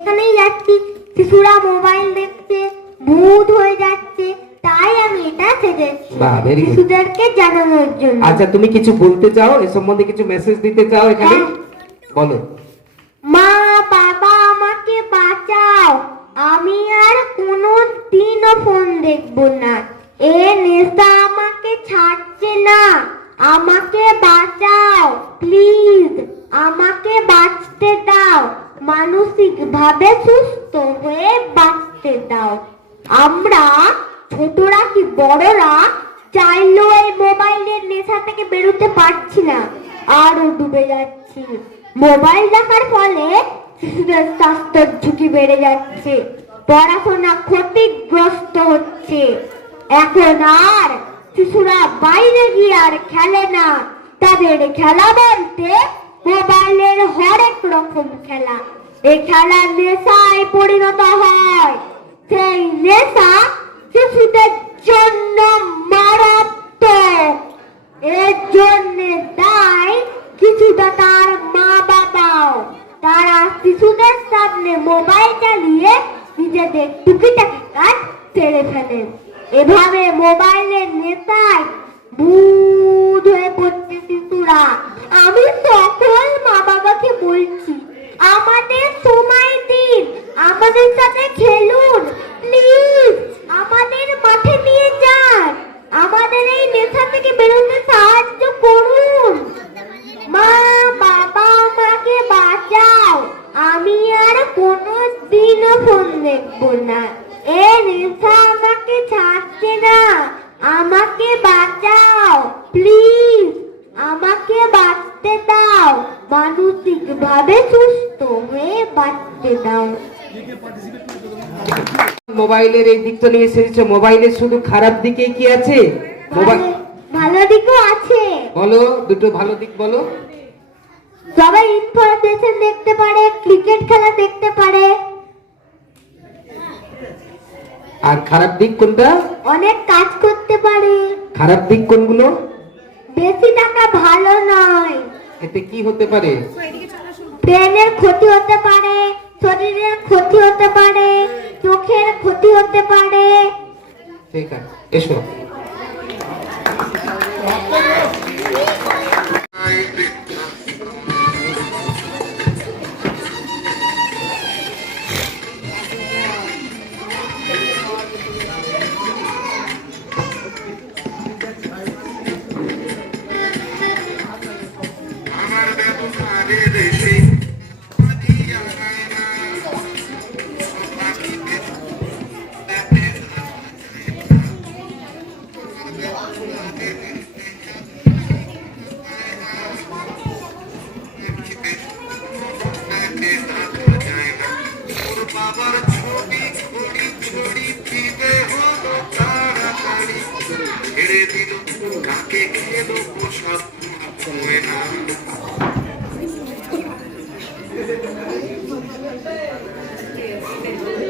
এখানেই যাচ্ছি, শিশুরা মোবাইল দেখছে, ভূত হয়ে যাচ্ছে, তাই আমি এটা সেজেছি শিশুদেরকে জানানোর জন্য। আচ্ছা, তুমি কিছু বলতে চাও, এ সম্বন্ধে কিছু মেসেজ দিতে চাও এখানে? বলো। মা বাবা আমাকে বাঁচাও, আমি আর কোনো দিনও ফোন দেখবো না, এ নেশা আমাকে ছাড়ছে না, আমাকে বাঁচাও প্লিজ, আমাকে বাঁচতে দাও, মানসিক ভাবে সুস্থ হয়ে বাঁচতে দাও। আমরা ছোটরা কি বড়রা চাইলেও এই মোবাইলের নেশা থেকে বেরোতে পারছি না, আরো ডুবে যাচ্ছি। মোবাইল দেখার ফলে শিশুদের স্বাস্থ্যের ঝুঁকি বেড়ে যাচ্ছে, পড়াশোনা ক্ষতিগ্রস্ত হচ্ছে। এখন আর শিশুরা বাইরে গিয়ে আর খেলে না, তাদের খেলা বলতে মোবাইলের হরেক রকম খেলা। এই খেলা নেশায় পরিণত হয়, সেই নেশা শিশুদের জন্য মারাত্মক। এর জন্য দায় কিছুটা তার মা বাবাও, তারা শিশুদের সামনে মোবাইল চালিয়ে নিজেদের টুকিটাকি কাজ সেরে ফেলেন। এভাবে মোবাইলের নেশায় ভূত হয়ে পড়ছে শিশুরা। আমি সকল মা বাবাকে বলছি, আমাদের সময় দিন, আমাদের সাথে খেলুন, প্লিজ আমাদের মাঠে নিয়ে যান, আমাদের এই নেশা থেকে বেরোতে সাহায্য করুন। মা বাবা আমাকে বাঁচাও, আমি আর কোনো দিনও ফোন দেখবো না, এ নেশা আমাকে ছাড়ছে না, আমাকে বাঁচাও প্লিজ, আমাকে বাঁচতে দাও, মানসিক ভাবে সুস্থ হয়ে বাঁচতে দাও। মোবাইলের এই দিকটা নিয়ে এসেছো, মোবাইলের শুধু খারাপ দিকে কি আছে? ভালো দিকও আছে। বলো, দুটো ভালো দিক বলো। সবাই ইনফরমেশন দেখতে পারে, ক্রিকেট খেলা দেখতে পারে। আর খারাপ দিক কোনটা? অনেক কাজ করতে পারে। খারাপ দিক কোনগুলো? বেশি টাকা ভালো নয়। এতে কি হতে পারে? ব্রেনের ক্ষতি হতে পারে, শরীরের ক্ষতি হতে পারে, চোখের ক্ষতি হতে পারে। ঠিক আছে, এসো।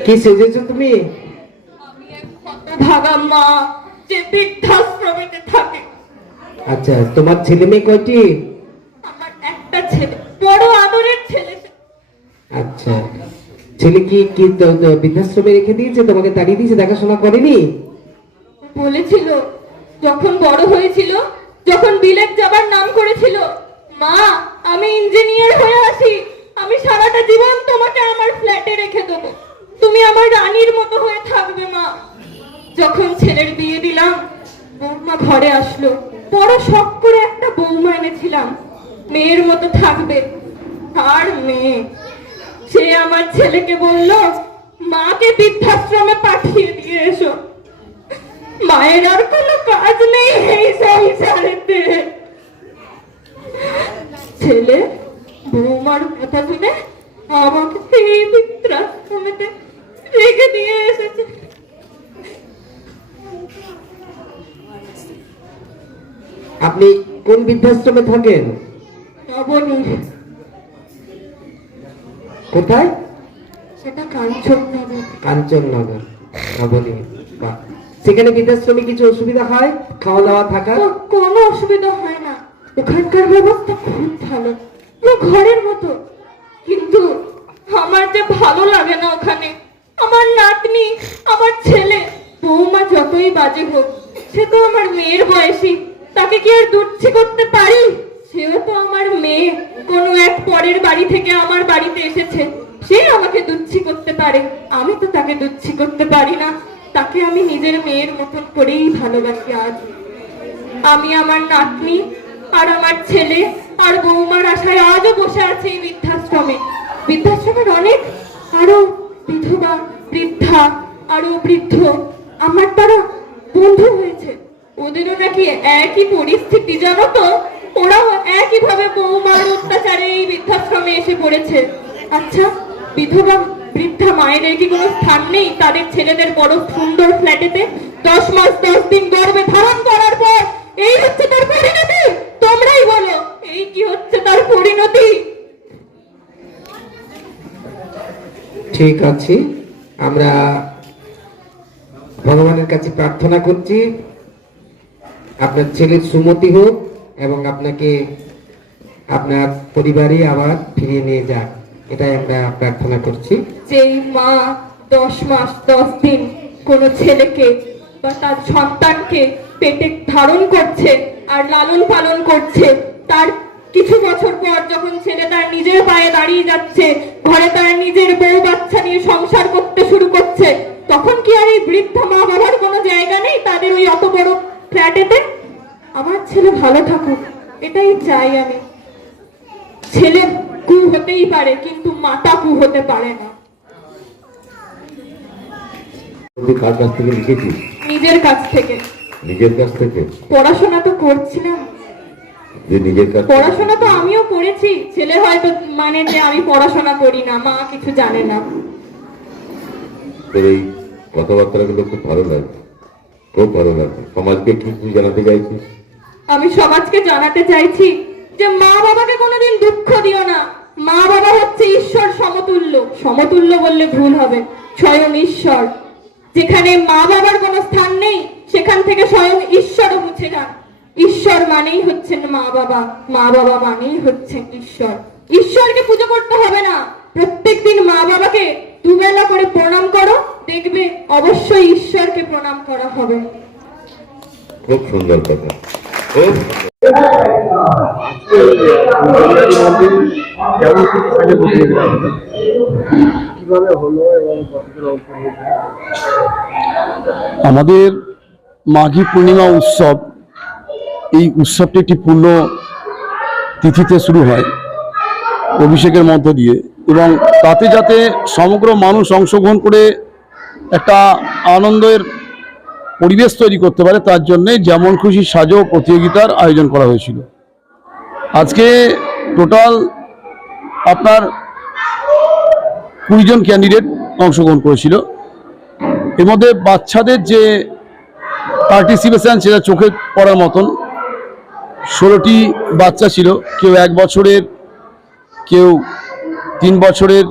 কি সেজেছো তুমি? আমি এক হতভাগা মা, যে বৃদ্ধাশ্রমেতে থাকে। আচ্ছা, তোমার ছেলে মেয়ে কয়টি? আমার একটা ছেলে, বড় আদরের ছেলে। আচ্ছা, ছেলে কি কি বৃদ্ধাশ্রমে রেখে দিয়েছে, তোমাকে তাড়িয়ে দিয়েছে, দেখাশোনা করেনি? বলেছিল যখন বড় হয়েছিল, যখন বিলেত যাবার নাম করেছিল, মা আমি ইঞ্জিনিয়ার হয়ে আসি, আমি সারাটা জীবন তোমাকে আমার ফ্ল্যাটে রেখে দেবো, তুমি আমার রানীর মতো হয়ে থাকবে মা। যখন ছেলের বিয়ে দিলাম, বৌমা ঘরে আসলো, বড় শখ করে একটা বৌমা এনেছিলাম, মেয়ের মতো থাকবে। আর মেয়ে, সে আমার ছেলেকে বলল মাকে বৃদ্ধাশ্রমে পাঠিয়ে দিয়ে এসো, মায়ের আর কোনো কাজ নেই এই সংসারেতে। ছেলে বৌমার কথা শুনে আমাকে এই বৃদ্ধাশ্রমেতে রেখে দিয়ে এসেছে। আপনি কোন বৃদ্ধাশ্রমে থাকেন? নবনীর। কোথায়? সেটা কাঞ্চননগর। কাঞ্চননগর, নবনীর। বাহ, সেখানে বৃদ্ধাশ্রমে কিছু অসুবিধা হয়? খাওয়া দাওয়া থাকা? কোনো অসুবিধা হয় না, ওখানকার ব্যবস্থা খুব ভালো, পুরো ঘরের মতো। কিন্তু আমার যে ভালো লাগে না ওখানে। আমার নাতনি, আমার ছেলে, বৌমা যতই বাজে হোক, সে তো আমার মেয়ের বয়সী, তাকে কি আর দুচ্ছি করতে পারি? সেও তো আমার মেয়ে, কোনো এক পরের বাড়ি থেকে আমার বাড়িতে এসেছে, সে আমাকে দুচ্ছি করতে পারে, আমি তো তাকে দুচ্ছি করতে পারি না। তাকে আমি নিজের মেয়ের মতন করেই ভালোবাসি। আজ আমি আমার নাতনি আর আমার ছেলে আর বৌমার আশায় আজও বসে আছে এই বৃদ্ধাশ্রমে। বৃদ্ধাশ্রমের অনেক আরো বিধবা, বৃদ্ধা, আরো বৃদ্ধ আমার তারা বন্ধু হয়েছে। ওদেরও নাকি একই পরিস্থিতি, জানো তো? ওরাও একইভাবে বৌমার অত্যাচারে এই বৃদ্ধাশ্রমে এসে পড়েছে। আচ্ছা, বিধবা বৃদ্ধা মায়েদের কি কোনো স্থান নেই তাদের ছেলেদের বড় সুন্দর ফ্ল্যাটেতে? 10 মাস 10 দিন গর্ভে ধারণ করার পর এই হচ্ছে তার পরিণতি? তোমরাই বলো, এই কি হচ্ছে তার পরিণতি? ঠিক আছে, আমরা ভগবানের কাছে প্রার্থনা করছি আপনার ছেলের সুমতি হোক এবং আপনাকে আপনার পরিবারে আবার ফিরিয়ে নিয়ে যাক, এটাই আমরা প্রার্থনা করছি। যেই মা 10 মাস 10 দিন কোনো ছেলেকে বা তার সন্তানকে পেটে ধারণ করছে আর লালন পালন করছে, তার কিছু বছর পর যখন ছেলে তার নিজের পায়ে দাঁড়িয়ে যাচ্ছে, ঘরে তার নিজের বউ বাচ্চা নিয়ে সংসার করতে শুরু করছে, তখন কি আর এই বৃদ্ধা মা বাবার কোনো জায়গা নেই তাদের ওই অত বড় ফ্ল্যাটেতে? আমার ছেলে ভালো থাকুক, এটাই চাই আমি। ছেলে কু হতেই পারে, কিন্তু মাতা কু হতে পারে না। তুই কার কাছ থেকে লিখেছিস? নিজের কাছ থেকে। নিজের কাছ থেকে? পড়াশোনা তো করছিলাম। যে নিজের কাছ থেকে? পড়াশোনা তো আমিও করেছি, ছেলে হয়তো মানে যে আমি পড়াশোনা করি না, মা কিছু জানে না। তোর এই কথাবার্তাগুলো খুব ভালো লাগে, খুব ভালো লাগে। সমাজকে কি কি জানাতে চাইছিস? আমি সমাজকে জানাতে চাইছি যে মা বাবাকে কোনোদিন দুঃখ দিও না। মা বাবা হচ্ছে ঈশ্বর সমতুল্য। সমতুল্য বললে ভুল হবে, স্বয়ং ঈশ্বর। যেখানে মা বাবার কোনো স্থান নেই, সেখান থেকে স্বয়ং ঈশ্বরও মুছে যান। ঈশ্বর মানেই হচ্ছেন মা বাবা, মা বাবা মানেই হচ্ছেন ঈশ্বর। ঈশ্বরকে পুজো করতে হবে না, প্রত্যেকদিন মা বাবাকে দুবেলা করে প্রণাম করো, দেখবে অবশ্যই ঈশ্বরকে প্রণাম করা হবে। খুব সুন্দর কথা, খুব আমাদের মাঘী পূর্ণিমা উৎসব, এই উৎসবটি একটি পূর্ণ তিথিতে শুরু হয় অভিষেকের মধ্য দিয়ে, এবং তাতে যাতে সমগ্র মানুষ অংশগ্রহণ করে একটা আনন্দের পরিবেশ তৈরি করতে পারে, তার জন্যে যেমন খুশি সাজো প্রতিযোগিতার আয়োজন করা হয়েছিল। আজকে টোটাল আপনার 20 জন ক্যান্ডিডেট অংশগ্রহণ করেছিল। এর মধ্যে বাচ্চাদের যে পার্টিসিপেশন সেটা চোখে পড়ার মতন। 16টি বাচ্চা ছিল, কেউ 1 বছরের, কেউ 3 বছরের,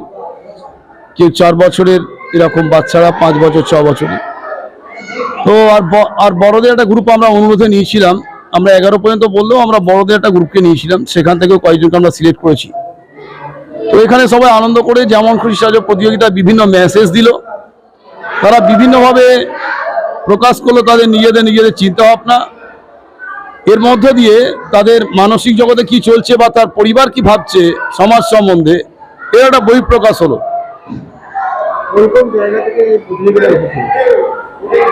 কেউ 4 বছরের, এরকম বাচ্চারা 5 বছর 6 বছরের। তো আর বড়দের একটা গ্রুপ আমরা অনুরোধে নিয়েছিলাম, আমরা 11 পর্যন্ত বললেও আমরা বড়দের একটা গ্রুপকে নিয়েছিলাম, সেখান থেকেও কয়েকজনকে আমরা সিলেক্ট করেছি। তো এখানে সবাই আনন্দ করে যেমন খুশি সাজো প্রতিযোগিতা বিভিন্ন মেসেজ দিল, তারা বিভিন্নভাবে প্রকাশ করলো তাদের নিজেদের চিন্তা ভাবনা। এর মধ্য দিয়ে তাদের মানসিক জগতে কি চলছে বা তার পরিবার কি ভাবছে সমাজ সম্বন্ধে, এর একটা বহিঃপ্রকাশ হলো।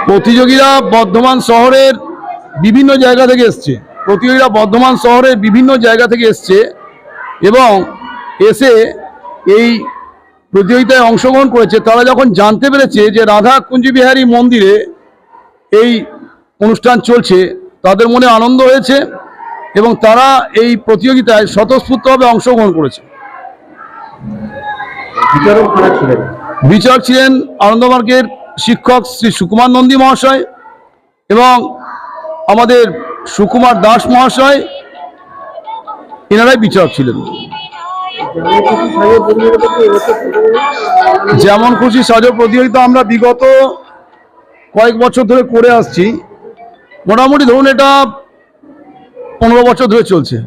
প্রতিযোগীরা বর্ধমান শহরের বিভিন্ন জায়গা থেকে এসছে, এবং এসে এই প্রতিযোগিতায় অংশগ্রহণ করেছে। তারা যখন জানতে পেরেছে যে রাধা কুঞ্জবিহারী মন্দিরে এই অনুষ্ঠান চলছে, তাদের মনে আনন্দ হয়েছে এবং তারা এই প্রতিযোগিতায় স্বতঃস্ফূর্তভাবে অংশগ্রহণ করেছে। বিচারক ছিলেন আনন্দমার্গের শিক্ষক শ্রী সুকুমার নন্দী মহাশয় এবং আমাদের সুকুমার দাস মহাশয়, এনারাই বিচারক ছিলেন। যেমন খুশি সাজো প্রতিযোগিতা আমরা বিগত কয়েক বছর ধরে করে আসছি, মোটামুটি ধরুন এটা 15 বছর ধরে চলছে।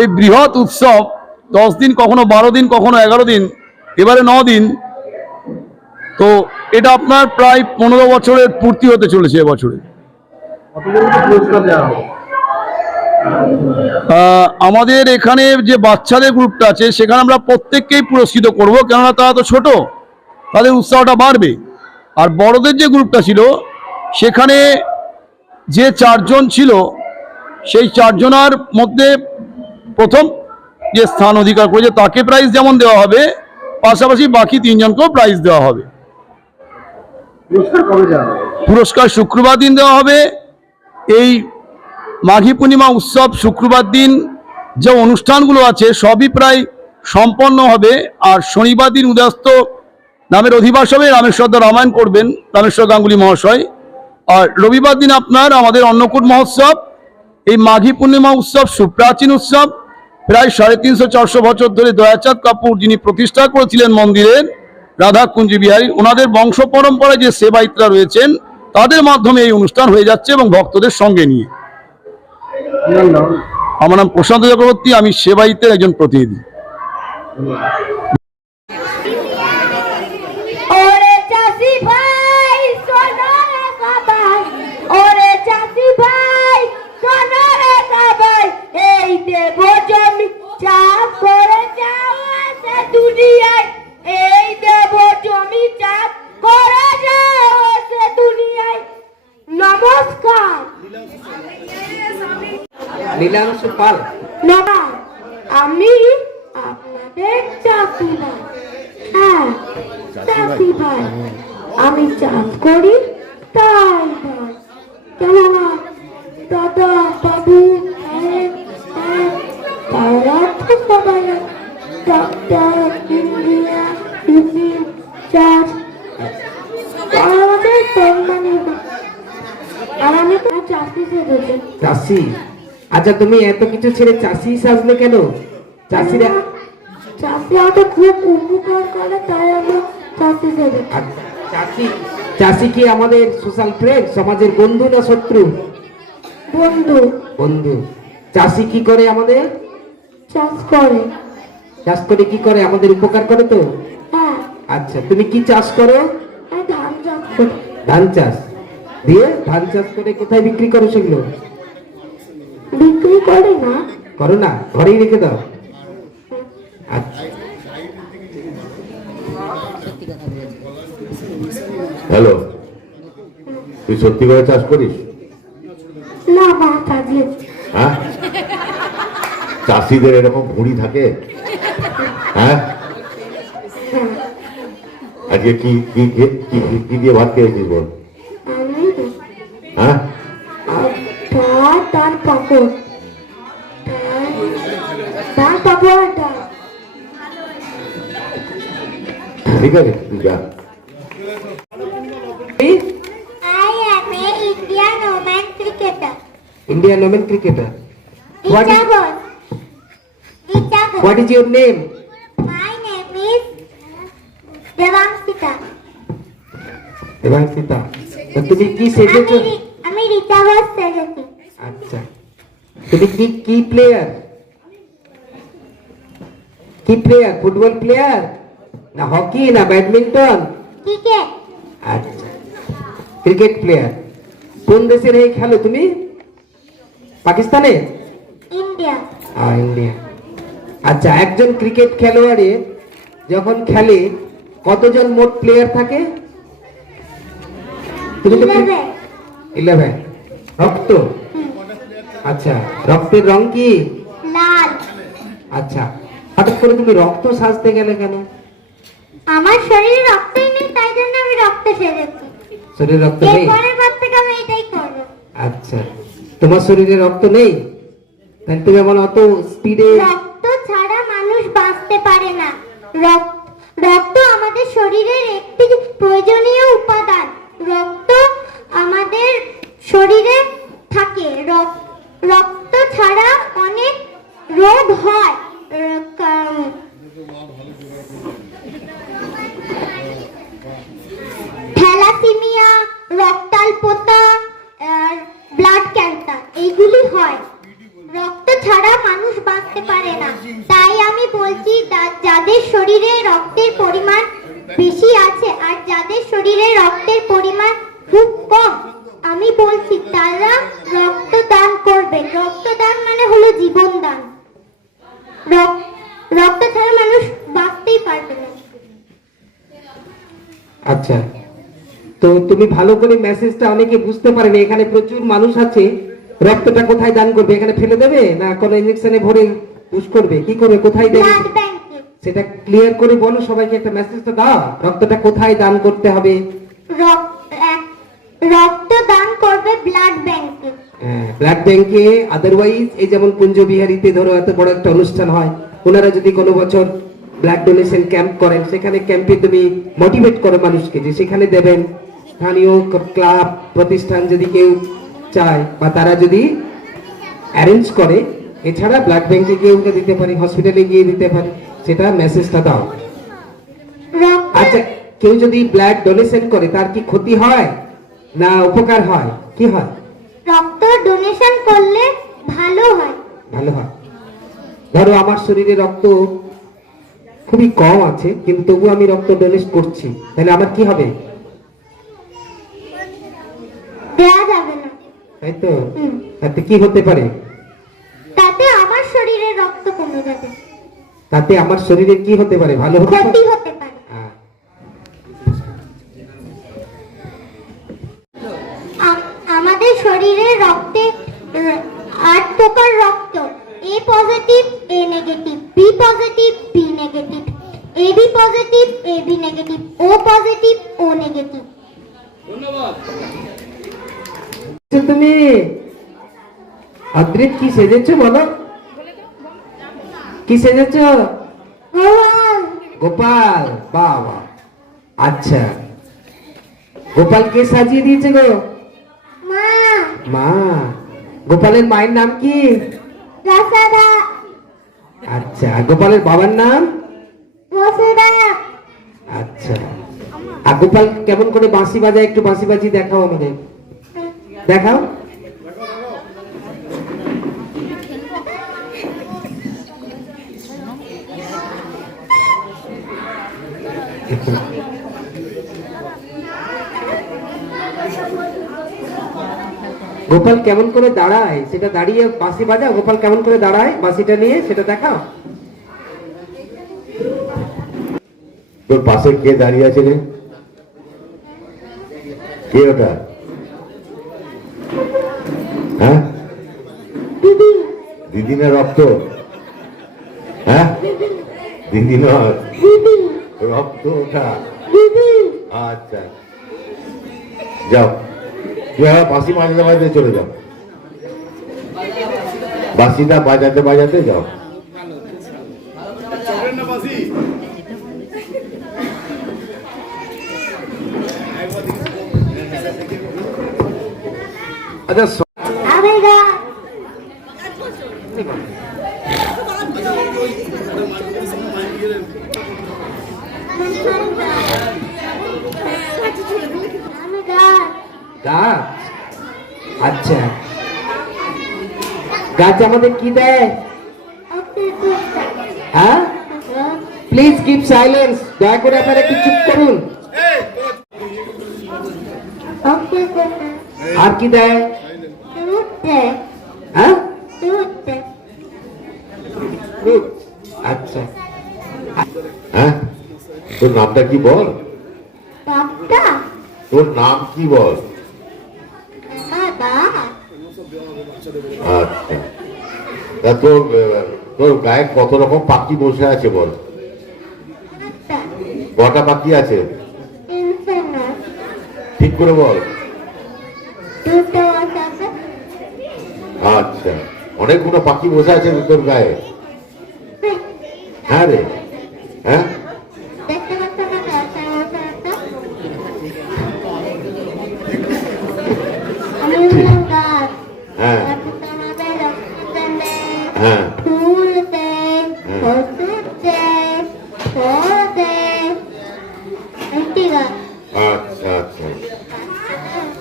এই বৃহৎ উৎসব 10 দিন, কখনো 12 দিন, কখনো 11 দিন এবারে 9 দিন, তো এটা আপনার প্রায় 15 বছরের পূর্তি হতে চলেছে এবছরে। আমাদের এখানে যে বাচ্চাদের গ্রুপটা আছে সেখানে আমরা প্রত্যেককেই পুরস্কৃত করব, কেননা তারা তো ছোট, তাদের উৎসাহটা বাড়বে। আর বড়দের যে গ্রুপটা ছিল সেখানে যে 4 জন ছিল সেই 4 জনের মধ্যে প্রথম যে স্থান অধিকার করেছে তাকে প্রাইজ যেমন দেওয়া হবে, পাশাপাশি বাকি 3 জনকেও প্রাইজ দেওয়া হবে। পুরস্কার শুক্রবার দিন দেওয়া হবে। এই মাঘী পূর্ণিমা উৎসব শুক্রবার দিন যে অনুষ্ঠানগুলো আছে সবই প্রায় সম্পন্ন হবে, আর শনিবার দিন উদয়াস্ত নামের অধিবাস হবে, রামেশ্বর দা রামায়ণ করবেন রামেশ্বর গাঙ্গুলি মহাশয়। আর রবিবার দিন আপনার আমাদের অন্নকূট মহোৎসব। এই মাঘী পূর্ণিমা উৎসব সুপ্রাচীন উৎসব, প্রায় 350-400 বছর ধরে দয়াচাঁদ কাপুর যিনি প্রতিষ্ঠা করেছিলেন মন্দিরের, রাধাকুঞ্জ বিহারী, ওনাদের বংশ পরম্পরায় যে সেবায়িতরা রয়েছেন তাদের মাধ্যমে এই অনুষ্ঠান হয়ে যাচ্ছে এবং ভক্তদের সঙ্গে নিয়ে। আমার নাম প্রশান্ত চক্রবর্তী, আমি সেবায়িতের একজন প্রতিনিধি। ওরে চাষি ভাই শোনো রে সবাই, ওরে চাষি ভাই শোনো রে সবাই, এই দেব জমি চাষ করে যাও সে দুনিয়ায়, এই দেব জমি চাষ করে যাও সে দুনিয়ায়। নমস্কার। নীলাংশু পাল। নমস্কার, আমি আপনাদের চাষি ভাই। হ্যাঁ, চাষি ভাই, আমি চাষ করি তাই ভাই। কেননা দাদা বাবু তারা তো সবাই ডাক্তার, ইঞ্জিনিয়ার, চাষ আমাদের সম্মানী, আর আমি তো চাষি সেজেছি। চাষি? আচ্ছা, তুমি এত কিছু ছেড়ে চাষি সাজলে কেন? চাষিরা চাষি আমাকে খুব উপকার করে তাই আমি চাষি সেজেছি। আচ্ছা, চাষি কি আমাদের সোশ্যাল ফ্রেন্ড, সমাজের বন্ধু না শত্রু? বন্ধু। বন্ধু। চাষি কি করে আমাদের? চাষ করে। চাষ করে কি করে? আমাদের উপকার করে তো? হ্যাঁ। আচ্ছা, তুমি কি চাষ করো? আমি ধান চাষ করি। ধান চাষ দিয়ে ধান চাষ করে কোথায় বিক্রি করো সেগুলো? বিক্রি করি না। করো না, ঘরেই রেখে দাও? আচ্ছা। হ্যালো, তুই সত্যি করে চাষ করিস? না, মা সাজিয়েছে। হ্যাঁ, চাষিদের এরকম ভুঁড়ি থাকে? হ্যাঁ, আজকে কি কি কি দিয়ে ভাত খেয়েছিস বল? আমি হ্যাঁ, ভাত আর পাপড়। ডাল, পাপড় আর ডাল। ঠিক আছে, তুই যা। I am a Indian woman cricketer. Indian women cricketer. What is your name? My name is Devansita. দেবাংশিতা। তো তুমি কি সেজেছো? আমি রীতা ঘোষ সেজেছি। আচ্ছা, তুমি কি প্লেয়ার? কি প্লেয়ার? ফুটবল প্লেয়ার না হকি না ব্যাডমিন্টন? ক্রিকেট। আচ্ছা, ক্রিকেট প্লেয়ার। কোন দেশের হয়ে খেলো তুমি? পাকিস্তানে? ইন্ডিয়া। ইন্ডিয়া। আচ্ছা, একজন ক্রিকেট খেলোয়াড়ে যখন খেলে কতজন মোট প্লেয়ার থাকে? তুমি তো 11। রক্ত? আচ্ছা, রক্তের রং কি? লাল। আচ্ছা, হঠাৎ করে তুমি রক্ত সাজতে গেলে কেন? আমার শরীরে রক্তই নেই, তাই জন্য আমি রক্ত সেজেছি। শরীরে রক্ত নেই? এরপরের বার থেকে আমি এটাই করব। আচ্ছা, তোমার শরীরে রক্ত নেই, তাহলে তুমি আমার অত স্পিডে? রক্ত ছাড়া মানুষ বাঁচতে পারে না। রক্ত আমাদের শরীরের একটি প্রয়োজনীয় উপাদান। রক্ত আমাদের শরীরে থাকে। রক্ত ছাড়া অনেক রোগ হয়। থ্যালাসেমিয়া, রক্তাল্পতা, ব্লাড ক্যান্সার এইগুলি হয়। রক্ত ছাড়া মানুষ বাঁচতে পারে না। তাই আমি বলছি যাদের শরীরে রক্তের যাদের শরীরে রক্তের পরিমাণ খুব কম, আমি বলছি তারা রক্তদান করবেন। রক্তদান মানে হলো জীবন দান। রক্ত ছাড়া মানুষ বাঁচতেই পারবে না। আচ্ছা, তো তুমি ভালো করে মেসেজটা অনেকে বুঝতে পারেনি। এখানে প্রচুর মানুষ আছে, রক্তটা কোথায় দান করবে? এখানে ফেলে দেবে না কোনো ইনজেকশনে ভরে পুশ করবে? কি করবে? কোথায় দেবে? ব্লাড ব্যাংকে। সেটা ক্লিয়ার করে বলো সবাইকে, একটা মেসেজটা দাও। রক্তটা কোথায় দান করতে হবে? রক্ত দান করবে ব্লাড ব্যাংকে। ব্লাড ব্যাংকে। আদারওয়াইজ এই যেমন কুঞ্জবিহারীতে ধরো এত বড় একটা অনুষ্ঠান হয়, ওনারা যদি কোনো বছর ব্লাড ডোনেশন ক্যাম্প করেন, সেখানে ক্যাম্পে তুমি মোটিভেট করো মানুষকে যে সেখানে দেবেন। স্থানীয় ক্লাব প্রতিষ্ঠান যদি কেউ চায় বা তারা যদি অ্যারেঞ্জ করে, এছাড়া ব্লাড ব্যাংকে গিয়ে ওকে দিতে পারি, হসপিটালে গিয়ে দিতে পারি, সেটা মেসেজটা দাও। আচ্ছা, কেউ যদি ব্লাড ডোনেশন করে তার কি ক্ষতি হয় না উপকার হয়? কি হয়? রক্ত ডোনেশন করলে ভালো হয়। ভালো হয়। ধরো আমার শরীরে রক্ত খুবই কম আছে, কিন্তু তবু আমি রক্ত ডোনেট করছি, তাহলে আমার কি হবে? দেয়া যাবে না। তাই তো? তাতে কি হতে পারে? তাতে আমার শরীরে রক্ত কমে যাবে। তাতে আমার শরীরে কি হতে পারে? ভালো হতে পারে? ক্ষতি হতে পারে। হ্যাঁ। আমাদের শরীরে রক্তে 8 প্রকার রক্ত। A positive, A negative, B positive, B negative, AB positive, AB negative, O positive, O negative. তুমি অদ্রিত কি সেজেছো বলো? কি সেজেছো? গোপাল। বাবা, আচ্ছা, গোপাল কে সাজিয়ে দিয়েছে গো? মা। মা। গোপালের মায়ের নাম কি? রাসাদা। আচ্ছা, গোপালের বাবার নাম? বসুদা। আচ্ছা, আর গোপাল কেমন করে বাঁশি বাজায়? একটু বাঁশি বাজি দেখাও আমাদের, দেখাও। গোপাল কেমন করে দাঁড়ায় সেটা দাঁড়িয়ে বাঁশি বাজাও। গোপাল কেমন করে দাঁড়ায় বাঁশিটা নিয়ে সেটা দেখাও। তোর পাশে কে দাঁড়িয়ে আছে রে? কে ওটা? হ্যাঁ, দিদি না রক্ত? হ্যাঁ, দিদি নয়, রক্ত ওটা। আচ্ছা, যাও, তুই আবার বাঁশি বাজাতে বাজাতে চলে যাও, বাঁশিটা বাজাতে বাজাতে যাও। আচ্ছা, আমি গা। আমি গা। গাছ। আচ্ছা, গাছ আমাদের কি দেয়? হ্যাঁ, প্লিজ কিপ সাইলেন্স। দয়া করে আপনারা একটু চুপ করুন। আর কি দেয়? হ্যাঁ, fruit। আচ্ছা, হ্যাঁ, তোর নামটা কি বল? তোর নাম কি বল? আচ্ছা, তা তোর গায়ে কত রকম পাখি বসে আছে বল? কটা পাখি আছে ঠিক করে বল। আচ্ছা, অনেকগুলো পাখি বসে আছে তোর গায়ে? হ্যাঁ রে, হ্যাঁ, হ্যাঁ, হ্যাঁ, ফুল দেয়, ওষুধ দেয়, ফল দেয়। একটি গাছ। আচ্ছা আচ্ছা,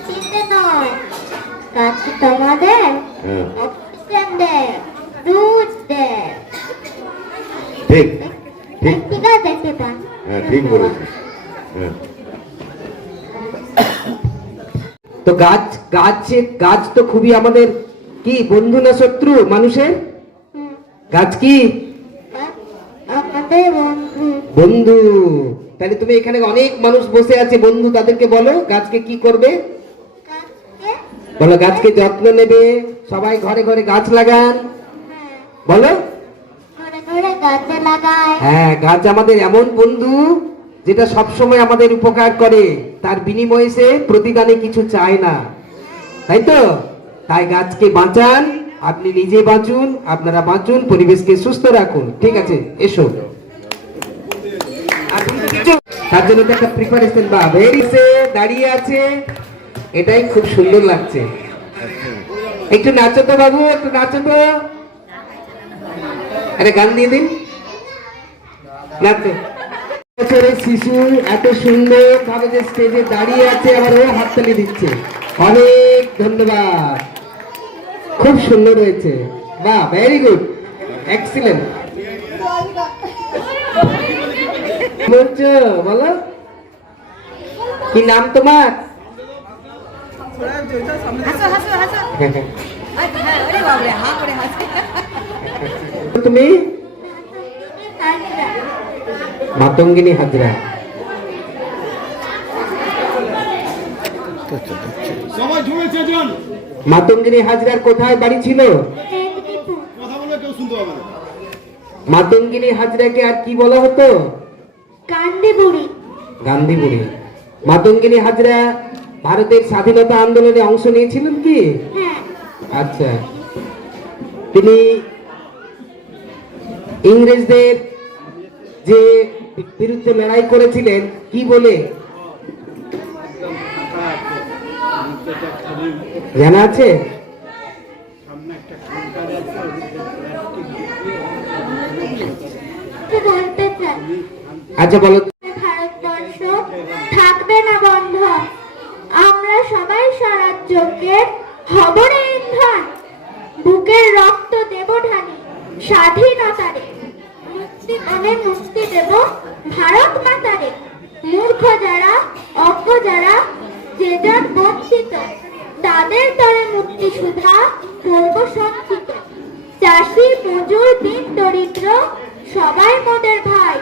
শীতে নয়, গাছ তোমাদের হ্যাঁ, অক্সিজেন দেয়, দুধ দেয়। ঠিক ঠিক, একটি গাছ দেখতে পান। হ্যাঁ ঠিক বলেছিস, হ্যাঁ। তো গাছ তো খুবই আমাদের কি বন্ধু না শত্রু মানুষের? হুম, গাছ কি আমাদের বন্ধু। বন্ধু। তাহলে তুমি এখানে অনেক মানুষ বসে আছে বন্ধু, তাদেরকে বলো গাছকে কি করবে। গাছকে, বলো গাছকে যত্ন নেবে, সবাই ঘরে ঘরে গাছ লাগান। হ্যাঁ, বলো ঘরে ঘরে গাছে লাগায়। হ্যাঁ, গাছ আমাদের এমন বন্ধু যেটা সবসময় আমাদের উপকার করে, তার বিনিময়ে সে প্রতিদানে কিছু চায় না, তাই তো? তাই গাছকে বাঁচান, আপনি নিজে বাঁচুন, আপনারা বাঁচুন, পরিবেশকে সুস্থ রাখুন। ঠিক আছে, এসো। আর তুমি কিছু- তার জন্য তো একটা প্রিপারেশন বা ভেরিসে দাঁড়িয়ে আছে, এটাই খুব সুন্দর লাগছে। একটু নাচো তো বাবু, একটু নাচো তো। আরে গান দিয়ে দিন, নাচো। বছরের শিশু এত সুন্দর ভাবে যে স্টেজে দাঁড়িয়ে আছে, আবার ও হাততালি দিচ্ছে। অনেক ধন্যবাদ, খুব সুন্দর হয়েছে। বাহ, ভেরি গুড, এক্সিলেন্ট। বলছো বলো, কি নাম তোমার? তুমি মাতঙ্গিনী হাজরা। সবাই ঝুমেছে জন মাতঙ্গিনী হাজরার কোথায় বাড়ি ছিল? কথা বলে কেউ শুনতে পাবে না। মাতঙ্গিনী হাজরাকে আর কি বলা হতো? কান্দি বুড়ি। গান্ধী বুড়ি। মাতঙ্গিনী হাজরা ভারতের স্বাধীনতা আন্দোলনে অংশ নিয়েছিলেন কি? হ্যাঁ, আচ্ছা, তিনি ইংরেজদের যে বিরুদ্ধে লড়াই করেছিলেন কি বলে জানা আছে? কি বলতে চাই? আচ্ছা বলো। ভারতবর্ষ থাকবে না বন্ধন, আমরা সবাই স্বরাজ্যকে হব রে ইন্ধন, বুকের রক্ত দেব ঢালি স্বাধীনতারে, মুক্তি মানে মুক্তি দেব ভারত মাতারে। মূর্খ যারা, অজ্ঞ যারা, যে যার বঞ্চিত, তাদের তরে মুক্তি সুধা করব সঞ্চিত। চাষি মজুর দিন দরিদ্র সবাই মোদের ভাই,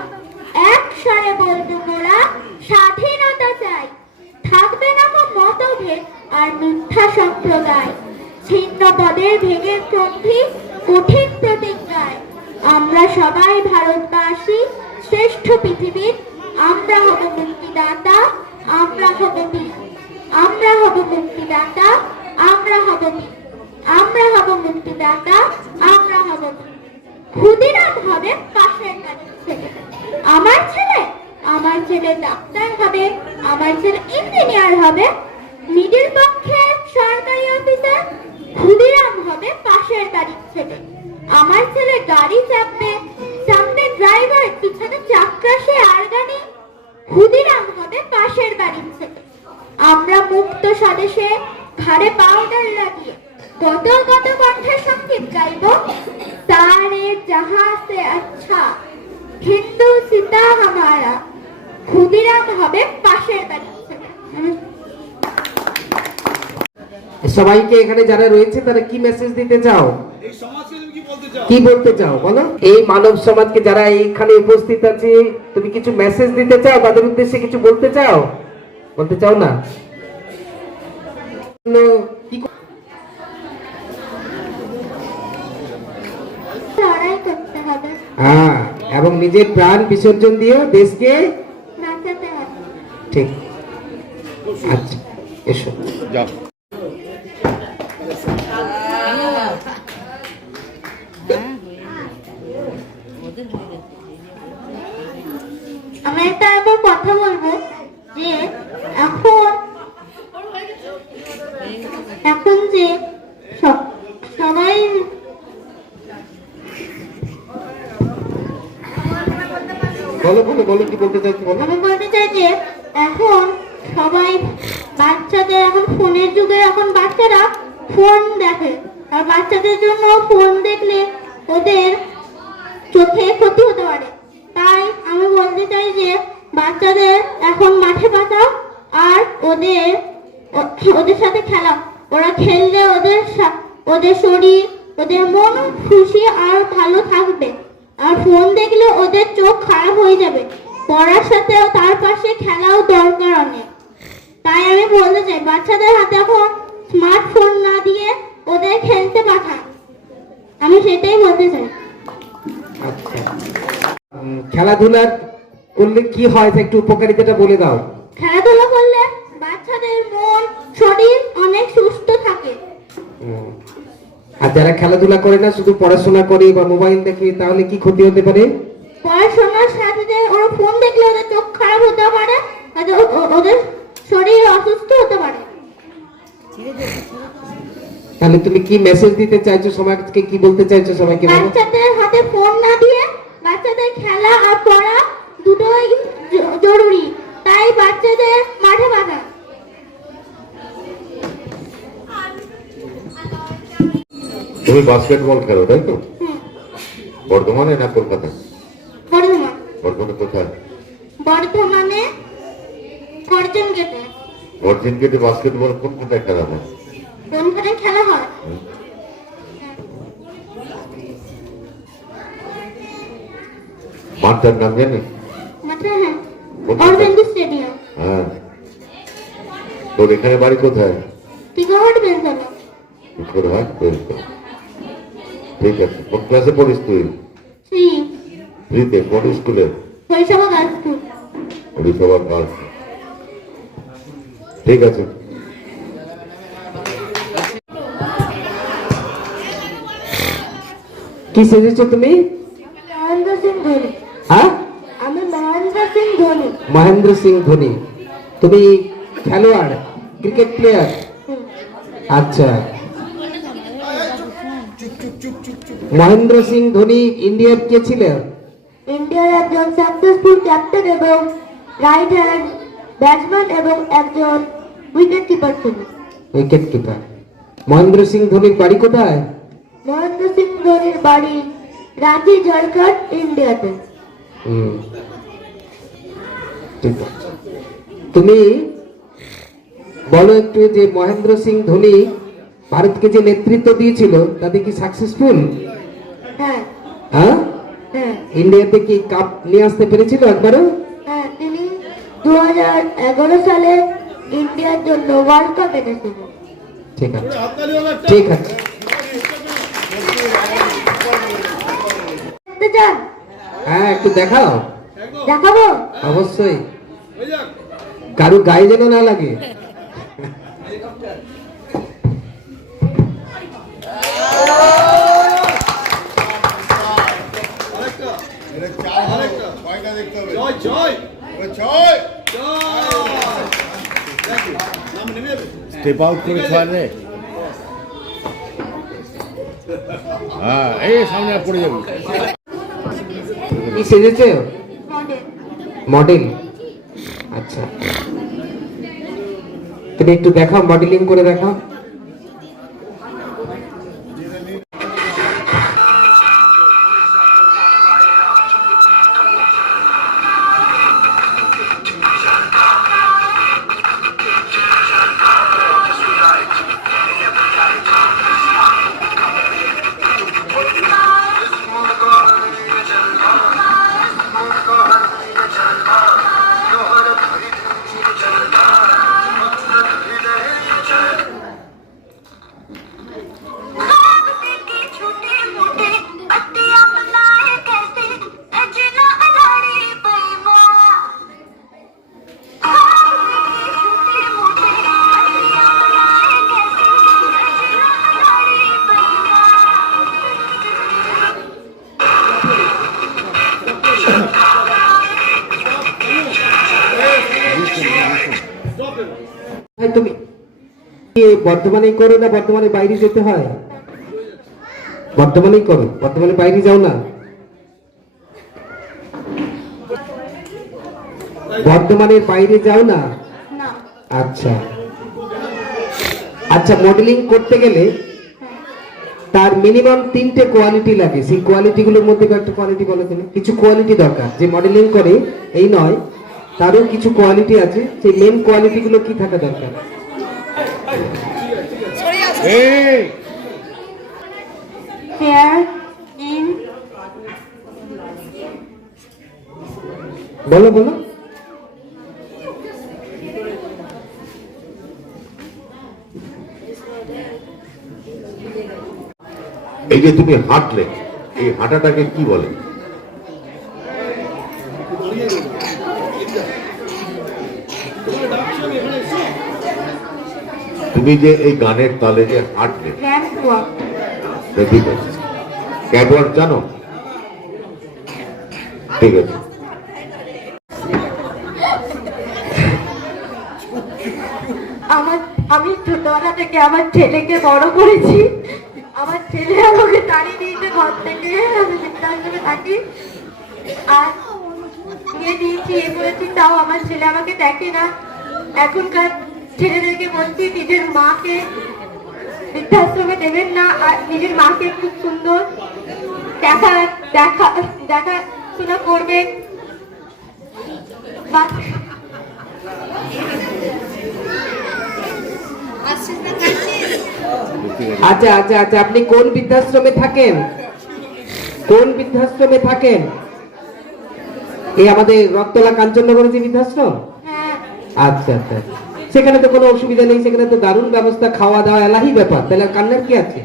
এক স্বরে বলবো মোরা স্বাধীনতা চাই। থাকবে না কো মতভেদ আর মিথ্যা সম্প্রদায়, ছিন্ন পদের ভেঙে সন্ধি কঠিন প্রতিজ্ঞায়। আমরা সবাই ভারতবাসী, শ্রেষ্ঠ পৃথিবীর, আমরা হব মুক্তিদাতা, আমরা হব বীর। আমরা হব মুক্তিদাতা, আমরা হব বীর। আমরা হব মুক্তিদাতা, আমরা হব বীর। ক্ষুদিরাম হবে পাশের বাড়ির ছেলে। আমার ছেলে ডাক্তার হবে, আমার ছেলে ইঞ্জিনিয়ার হবে, মিডিল পক্ষে সরকারি অফিসার। ক্ষুদিরাম হবে পাশের বাড়ির ছেলে। আমার ছেলে গাড়ি চাপবে, সামনে ড্রাইভার, পিছনে চাকা, সে আর গানি। ক্ষুদিরাম হবে পাশের বাড়ির ছেলে। আমরা মুক্ত স্বদেশে ঘাড়ে পাউডার লাগিয়ে কত কত কণ্ঠে সঙ্গীত গাইব। सारे जहां से अच्छा हिंदू सीता हमारा, ক্ষুদিরাম হবে পাশের বাড়ির ছেলে। সবাইকে এখানে যারা রয়েছে তারা কি মেসেজ দিতে চাও? এই সমাজকে তুমি কি বলতে চাও? কি বলতে চাও বলো? এই মানব সমাজকে যারা এইখানে উপস্থিত আছে, তুমি কিছু মেসেজ দিতে চাও, তাদের উদ্দেশ্যে কিছু বলতে চাও? বলতে চাও না? লড়াই করতে হবে, হ্যাঁ, এবং নিজের প্রাণ বিসর্জন দিয়েও দেশকে বাঁচাতে হবে। ঠিক। আচ্ছা, এসো। যাও। আমি একটা আবার কথা বলবো যে এখন যে সবাই বলো বলো বলো, কি বলতে চাইছো বলো। আমি বলতে চাই যে এখন সবাই বাচ্চাদের, এখন ফোনের যুগে এখন বাচ্চারা ফোন দেখে, আর বাচ্চাদের জন্য ফোন দেখলে ওদের চোখে ক্ষতি হতে পারে। তাই আমি বলতে চাই যে বাচ্চাদের এখন মাঠে পাঠাও, আর ওদের সাথে খেলা। ওরা খেললে ওদের শরীর, ওদের মন খুশি আর ভালো থাকবে। আর ফোন দেখলে ওদের চোখ খারাপ হয়ে যাবে। পড়ার সাথেও তার পাশে খেলাও দরকার অনেক। তাই আমি বলতে চাই, বাচ্চাদের হাতে এখন স্মার্টফোন না দিয়ে ওদের খেলতে পাঠান। আমি সেটাই বলতে চাই। আচ্ছা, খেলাধুলা করলে কি হয় তা একটু উপকারিতাটা বলে দাও। খেলাধুলা করলে বাচ্চাদের মন শরীর অনেক সুস্থ থাকে। আর যারা খেলাধুলা করে না, শুধু পড়াশোনা করে বা মোবাইল দেখে, তাহলে কি ক্ষতি হতে পারে? পড়াশোনার সাথে ওরা ফোন দেখলে ওদের চোখ খারাপ হতে পারে, ওদের শরীর অসুস্থ হতে পারে। তাহলে তুমি কি মেসেজ দিতে চাইছো সমাজকে, কি বলতে চাইছো সবাইকে? বাচ্চাদের হাতে ফোন না দিয়ে বাচ্চাদের খেলা আর পড়া দুটোই জরুরি। তাই বাচ্চাদের মাঠে পাঠান। তুমি বাস্কেটবল খেলো তাই তো? বর্ধমানে না কলকাতা? বর্ধমান। বর্ধমানে কোথায়? বর্ধমানে গর্জন গেটে। গর্জিন গেটে বাস্কেটবল কোনখানে খেলা হয়? কোনখানে খেলা হয়? মাঠটার নাম জানি? মাঠে, হ্যাঁ, অরবিন্দ স্টেডিয়াম। হ্যাঁ। তোর এখানে বাড়ি কোথায়? টিকাহাট বেলতলা। টিকাহাট বেলতলা। ঠিক আছে। কোন ক্লাসে পড়িস তুই? থ্রিতে। কোন স্কুলে? শৈশবা গার্লস স্কুল। শৈশবা গার্লস। ঠিক আছে। কি সেজেছো তুমি? মহেন্দ্র সিং ধোনি। হ্যাঁ, আমি মহেন্দ্র সিং ধোনি। মহেন্দ্র সিং ধোনি। তুমি খেলোয়াড়, ক্রিকেট প্লেয়ার? আচ্ছা, মহেন্দ্র সিং ধোনি ইন্ডিয়ার কে ছিলেন? ইন্ডিয়ার একজন সাকসেসফুল ক্যাপ্টেন এবং রাইট হ্যান্ড ব্যাটসম্যান এবং একজন উইকেট কিপার ছিলেন। Wicket keeper. মহেন্দ্র সিং ধোনির বাড়ি কোথায়? মহেন্দ্র সিং ধোনির বাড়ি রাঁচি, ঝাড়খণ্ড, ইন্ডিয়াতে। ঠিক আছে। তুমি বলো একটু যে মহেন্দ্র সিং ধোনি ভারতকে যে নেতৃত্ব দিয়েছিল তাতে কি সাকসেসফুল? হ্যাঁ, হ্যাঁ, হ্যাঁ, ইন্ডিয়াতে কি কাপ নিয়ে আসতে পেরেছিল একবারও? হ্যাঁ। তিনি 2011 সালে ইন্ডিয়ার জন্য ওয়ার্ল্ড কাপ এনেছিলেন। ঠিক আছে, ঠিক আছে। দেখতে চান? হ্যাঁ, একটু দেখাও। দেখাবো? অবশ্যই। কারু গায়ে যেন না লাগে। জয় জয় জয় নাম নেমে যাবে। স্টেপ আউট করে ছোঁয়া রে। হ্যাঁ, এই সামনে আর পড়ে যাবি। কি সেজেছে? মডেল। মডেল। আচ্ছা, তুমি একটু দেখাও, মডেলিং করে দেখাও। তুমি বর্তমানে করো না বর্তমানে বাইরে যেতে হয়? বর্তমানেই করো, বর্তমানে বাইরে যাও না? বর্তমানের বাইরে যাও না? না। আচ্ছা আচ্ছা, মডেলিং করতে গেলে তার মিনিমাম 3টে কোয়ালিটি লাগে। সেই কোয়ালিটি গুলোর মধ্যে একটা কোয়ালিটি বলো তুমি। কিছু কোয়ালিটি দরকার, যে মডেলিং করে এই নয়, তারও কিছু কোয়ালিটি আছে। সেই মেন কোয়ালিটি গুলো কি থাকা দরকার? এই Here in বলো বলো। এই যে তুমি হাঁটলে, এই হাঁটাটাকে কি বলে? তুমি যে এই গানের তালে যে হাঁটলে, catwalk. তা ঠিক আছে। ক্যাটওয়াক জানো? ঠিক আছে। আমি ছোটবেলা থেকে আমার ছেলেকে বড় করেছি। আমার ছেলে আমাকে তাড়িয়ে দিয়েছে ঘর থেকে, আমি বৃদ্ধাশ্রমে থাকি। আর বিয়ে দিয়েছি, এ করেছি, তাও আমার ছেলে আমাকে দেখে না। এখনকার ছেলেদেরকে বলছি নিজের মাকে বৃদ্ধাশ্রমে দেবেন না, আর নিজের মাকে খুব সুন্দর দেখা দেখা দেখাশোনা করবেন। আচ্ছা আচ্ছা আচ্ছা, আপনি কোন বৃদ্ধাশ্রমে থাকেন? কোন বৃদ্ধাশ্রমে থাকেন? এই আমাদের রক্তলা কাঞ্চননগর যে বৃদ্ধাশ্রম? হ্যাঁ, আচ্ছা আচ্ছা, সেখানে তো কোনো অসুবিধা নেই, সেখানে তো দারুণ ব্যবস্থা, খাওয়া দাওয়া এলাহি ব্যাপার, তাহলে কান্নার কি আছে?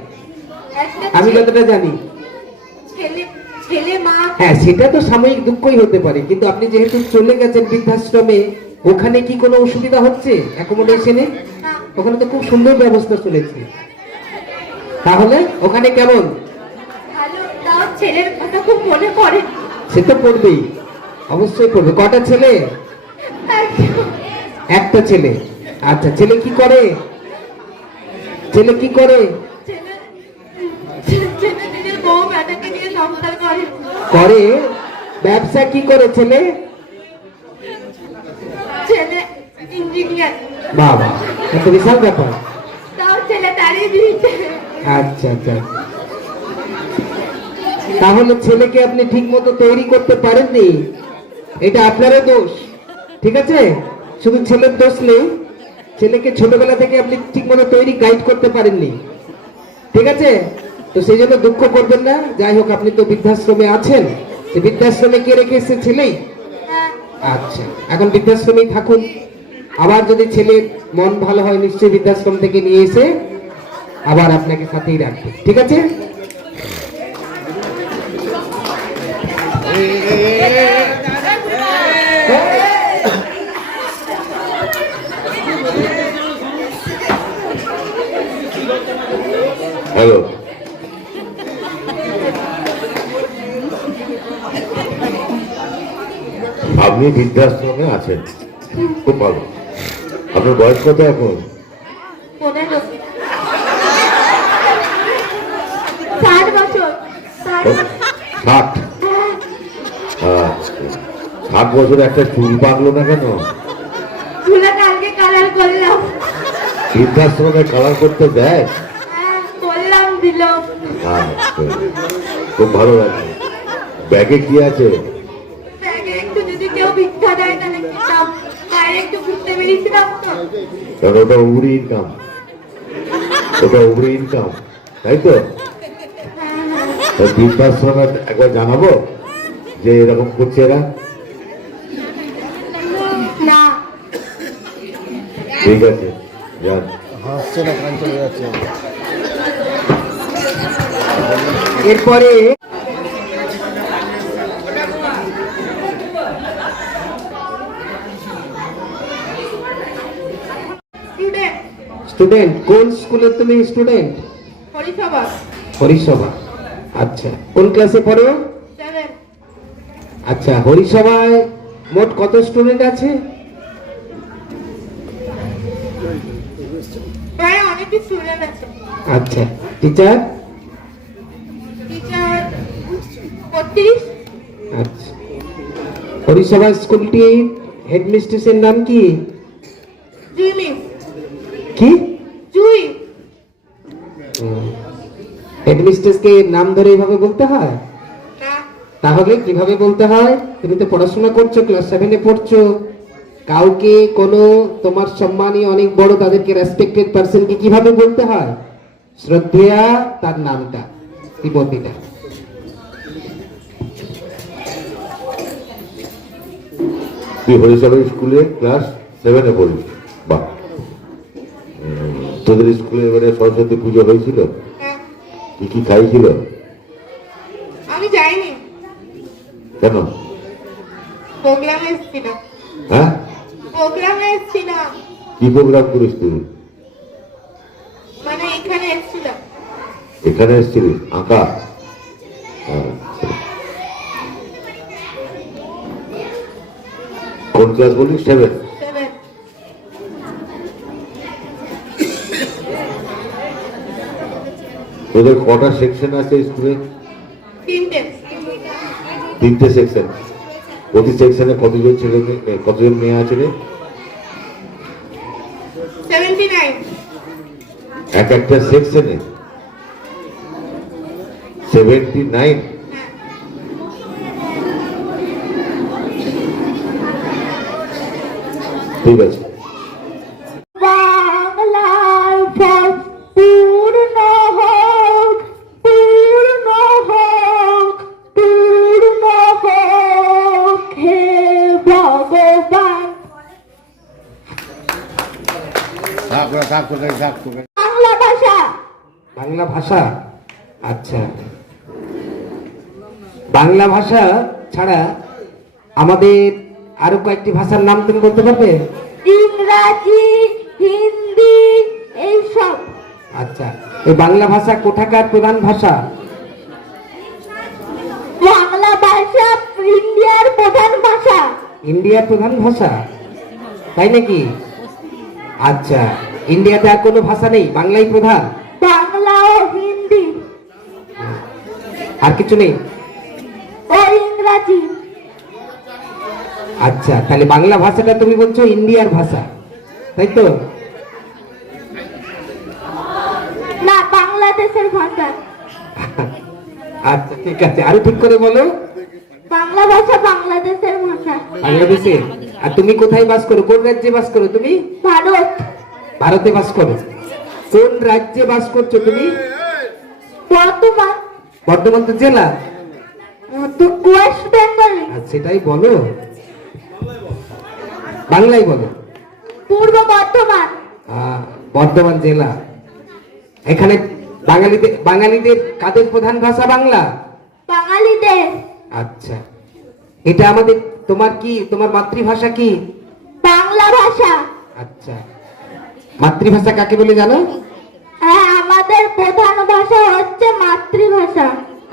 একটা আমি যতটা জানি। ছেলে মা হ্যাঁ, সেটা তো সাময়িক দুঃখই হতে পারে, কিন্তু আপনি যেহেতু চলে গেছেন বৃদ্ধাশ্রমে, ওখানে কি কোনো অসুবিধা হচ্ছে অ্যাকোমোডেশনে? ওখানে তো খুব সুন্দর ব্যবস্থা চলেছে। তাহলে ওখানে কেমন? ভালো, তাও ছেলের কথা খুব মনে পড়ে। সে তো পড়বেই, অবশ্যই পড়বে। কটা ছেলে? একটা ছেলে। আচ্ছা, ছেলে কি করে? ছেলে কি করে? ছেলে নিজের বউ বেটাকে নিয়ে সংসার করে। করে? ব্যবসা কি করে ছেলে? ছেলে ইঞ্জিনিয়ার, বাবা, এত বিশাল ব্যাপার। তাও ছেলে তাড়িয়ে দিয়েছে। আচ্ছা আচ্ছা, তাহলে ছেলেকে আপনি ঠিক মতো তৈরি করতে পারেননি, এটা আপনারও দোষ। ঠিক আছে, শুধু ছেলের দোষ নেই, ছেলেকে ছোটবেলা থেকে আপনি ঠিক মতো তৈরি গাইড করতে পারেননি। ঠিক আছে, তো সেই জন্য দুঃখ করবেন না। যাই হোক, আপনি তো বৃদ্ধাশ্রমে আছেন, তো বৃদ্ধাশ্রমে কে রেখে এসে? ছেলেই। আচ্ছা, এখন বৃদ্ধাশ্রমেই থাকুন। আবার যদি ছেলের মন ভালো হয়, নিশ্চয়ই বৃদ্ধাশ্রম থেকে নিয়ে এসে আবার আপনাকে সাথেই রাখবে। ঠিক আছে? হ্যালো, আপনি বৃদ্ধাশ্রমে আছেন, খুব ভালো। আপনার বয়স কত এখন? 15 60 বছর। 60। 60 বছরে একটা চুল পাকলো না কেন? চুলে কালকে কালার করলাম। বৃদ্ধাশ্রমে কালার করতে দেয়? করলাম, দিল। আচ্ছা, খুব ভালো লাগছে। ব্যাগে কি আছে? ব্যাগে একটু যদি কেউ ভিক্ষা দেয় তাহলে খেতাম, বাইরে একটু ঘুরতে বেরিয়েছিলাম তো। কারণ ওটা উবরি ইনকাম, ওটা উবরি ইনকাম, তাই তো? তা বৃদ্ধাশ্রমে একবার জানাবো যে এরকম করছে এরা। না, ঠিক আছে, যান। এরপরে স্টুডেন্ট স্টুডেন্ট। কোন স্কুলের তুমি স্টুডেন্ট? পরিষেবা হরিসভা। আচ্ছা, কোন ক্লাসে পড়ো? 7। আচ্ছা, হরিসভায় মোট কত স্টুডেন্ট আছে? প্রায় অনেকই স্টুডেন্ট আছে। আচ্ছা, টিচার? টিচার 35। আচ্ছা, হরিসভা স্কুলটি হেডমিস্ট্রেসের নাম কি? জুই মিস। কি? জুই। হেডমিস্ট্রেসকে নাম ধরে এইভাবে বলতে হয়? না, তাহলে কিভাবে বলতে হয়? তুমি তো পড়াশোনা করছো, ক্লাস 7-এ পড়ছো। কাউকে কোনো তোমার সম্মানী অনেক বড়, তাদেরকে রেসপেক্টেড পার্সনকে কিভাবে বলতে হয়? শ্রদ্ধেয়া তার নামটা তিব্বতীটা। তুই হরিচাঁদ স্কুলে ক্লাস 7-এ পড়িস? বাহ। তোদের স্কুলে এবারে সরস্বতী পুজো হয়েছিল? কি কি খাইছিল? আমি যাইনি, কেন? প্রোগ্রামে এসেছিলাম। হ্যাঁ, প্রোগ্রামে এসেছিলাম কি প্রোগ্রাম করিস তুই? মানে এখানে এসেছিলাম। এখানে এসেছিলিস আঁকা? আচ্ছা। কোন ক্লাস বলিস? 7? 7। তোদের কটা সেকশন আছে স্কুলে? 3টে। 3টে সেকশন। প্রতি সেকশনে কতজন ছেলে কতজন মেয়ে আছে রে? 79। এক একটা সেকশনে 79? ঠিক আছে। বাংলার পথ পূর্ণ হোক, পূর্ণ হোক, পূর্ণ হোক হে ভগবান। থাক তোকে। বাংলা ভাষা। বাংলা ভাষা, আচ্ছা। বাংলা ভাষা ছাড়া আমাদের আরো কয়েকটি ভাষার নাম তুমি বলতে পারবে? ইংরাজি, হিন্দি এইসব। আচ্ছা, এই বাংলা ভাষা কোথাকার প্রধান ভাষা? বাংলা ভাষা ইন্ডিয়ার প্রধান ভাষা। ইন্ডিয়ার প্রধান ভাষা, তাই নাকি? আচ্ছা, ইন্ডিয়াতে আর কোনো ভাষা নেই, বাংলাই প্রধান? বাংলা ও হিন্দি আর কিছু নেই? ও ইংরাজি। আচ্ছা, তাহলে বাংলা ভাষাটা তুমি বলছো ইন্ডিয়ার ভাষা, তাই তো? না, বাংলাদেশের ভাষা। আচ্ছা, ঠিক আছে, আরো ঠিক করে বলো। বাংলা ভাষা বাংলাদেশের ভাষা। বাংলাদেশে? আর তুমি কোথায় বাস করো? কোন রাজ্যে বাস করো তুমি? ভারত। ভারতে বাস করো। কোন রাজ্যে বাস করছো তুমি? বর্তমান। বর্ধমান তো জেলা। ওয়েস্ট বেঙ্গল। আর সেটাই বলো, বাংলায় বলো। পূর্ব বর্ধমান। বর্ধমান জেলা। এখানে বাঙালিদের কাদের প্রধান ভাষা? বাংলা। বাঙালিদের। আচ্ছা, এটা আমাদের, তোমার মাতৃভাষা কি? বাংলা ভাষা। আচ্ছা, মাতৃভাষা কাকে বলে জানো? হ্যাঁ, আমাদের প্রধান ভাষা হচ্ছে মাতৃভাষা।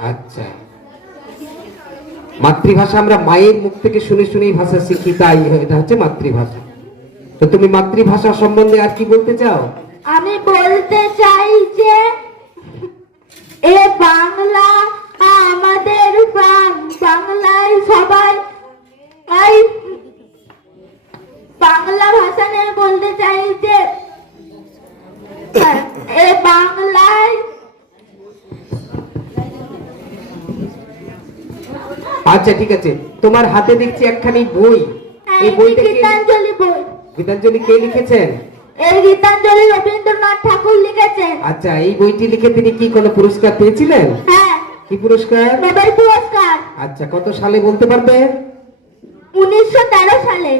আচ্ছা, মাতৃভাষা আমরা মায়ের মুখ থেকে শুনে শুনেই ভাষা শিখি, তাই এটা হচ্ছে মাতৃভাষা। তো তুমি মাতৃভাষা সম্বন্ধে আর কি বলতে চাও? আমি বলতে চাই যে এ বাংলা আমাদের প্রাণ। বাংলায় সবাই বাংলা ভাষা নিয়ে বলতে চাই যে এ বাংলায়। আচ্ছা, ঠিক আছে, তোমার হাতে দেখছি একখানি বই। এই বইটা গীতাঞ্জলি বই। গীতাঞ্জলি কে লিখেছেন? এই গীতাঞ্জলি রবীন্দ্রনাথ ঠাকুর লিখেছেন। আচ্ছা, এই বইটি লিখে তিনি কি কোনো পুরস্কার পেয়েছিলেন? হ্যাঁ। কি পুরস্কার? নোবেল পুরস্কার। আচ্ছা, কত সালে বলতে পারবেন? 1913 সালে।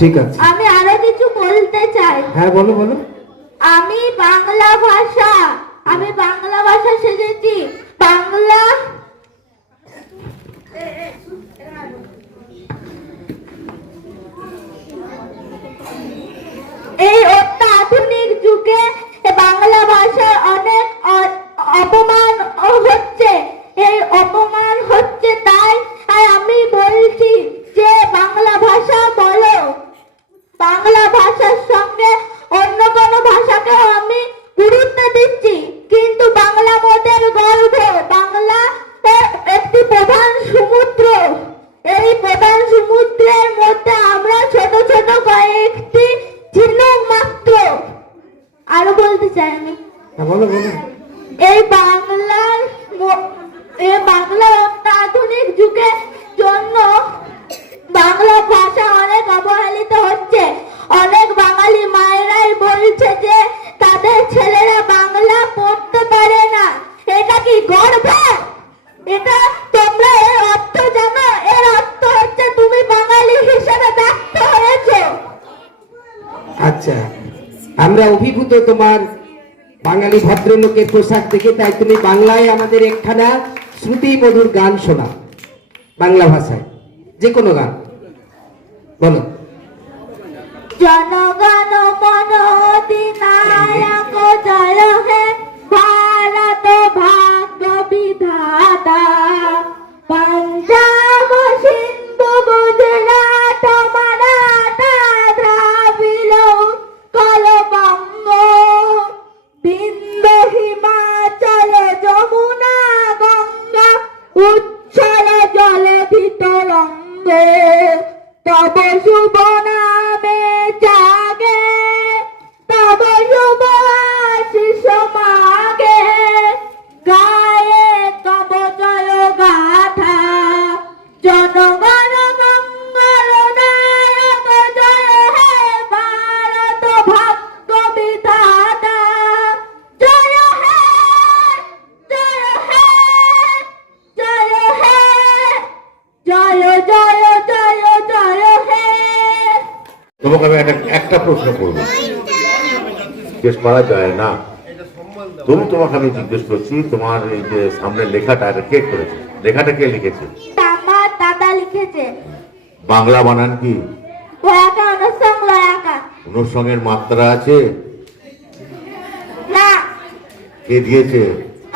ঠিক আছে। আমি আরো কিছু বলতে চাই। হ্যাঁ, বলো বলো। আমি বাংলা ভাষা শিখেছি। বাংলা এই অত্যাধুনিক যুগে বাংলা ভাষার অনেক অপমান হচ্ছে। এই অপমান হচ্ছে, তাই আমি বলছি যে বাংলা ভাষা বলো। বাংলা ভাষার সঙ্গে অন্য কোনো ভাষাকেও আমি গুরুত্ব দিচ্ছি, কিন্তু বাংলা মোদের গর্ব। বাংলা একটি প্রধান সমুদ্র। এই প্রধান সমুদ্রের মধ্যে আমরা ছোট ছোট কয়েকটি ঝিনুক মাত্র। আরো বলতে চাই আমি। বলো বলো। এই বাংলার অত্যাধুনিক যুগের জন্য বাংলা ভাষা অনেক অবহেলিত হচ্ছে। অনেক বাঙালি মায়েরাই বলছে যে তাদের ছেলেরা আচ্ছা, আমরা অভিভূত তোমার বাঙালি ভদ্রলোকের পোশাক দেখে, তাই তুমি বাংলায় আমাদের একখানা শ্রুতি মধুর গান শোনা, বাংলা ভাষায় যে কোনো গান বলো। জনগণ মন অধিনায়ক জয় হে ভারত ভাগ্য বিধাতা, পঞ্জাব সিন্ধু গুজরাট মারাঠা দ্রাবিড় উৎকল বঙ্গ, বিন্ধ্য হিমাচল যমুনা গঙ্গা উচ্ছল জলধি তরঙ্গ, তব শুভ নামে জাগে, তব শুভ আশিস মাগে, গায়ে তব জয় গাথা, জনগণ মঙ্গল নায়ক জয় হে ভারত ভাগ্য বিধাতা, জয় হে জয় হে জয় হে জয় জয় জয় জয় হে। তোমাকে আমি একটা প্রশ্ন করবো, জিজ্ঞেস করা যায় না, তোমাকে আমি জিজ্ঞেস করছি, তোমার এই যে সামনে লেখাটা এটা কে করেছে? লেখাটা কে লিখেছে? আমার দাদা লিখেছে। বাংলা বানান কি? লয়াকা অনুসং লয়াকা। অনুসঙ্গের মাত্রা আছে? না, কে দিয়েছে?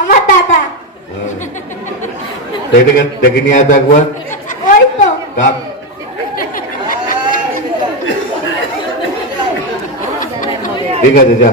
আমার দাদা। হ্যাঁ। তো এটাকে ডেকে নিয়ে আসবে একবার। ওই তো ডাক। ঠিক আছে, যা।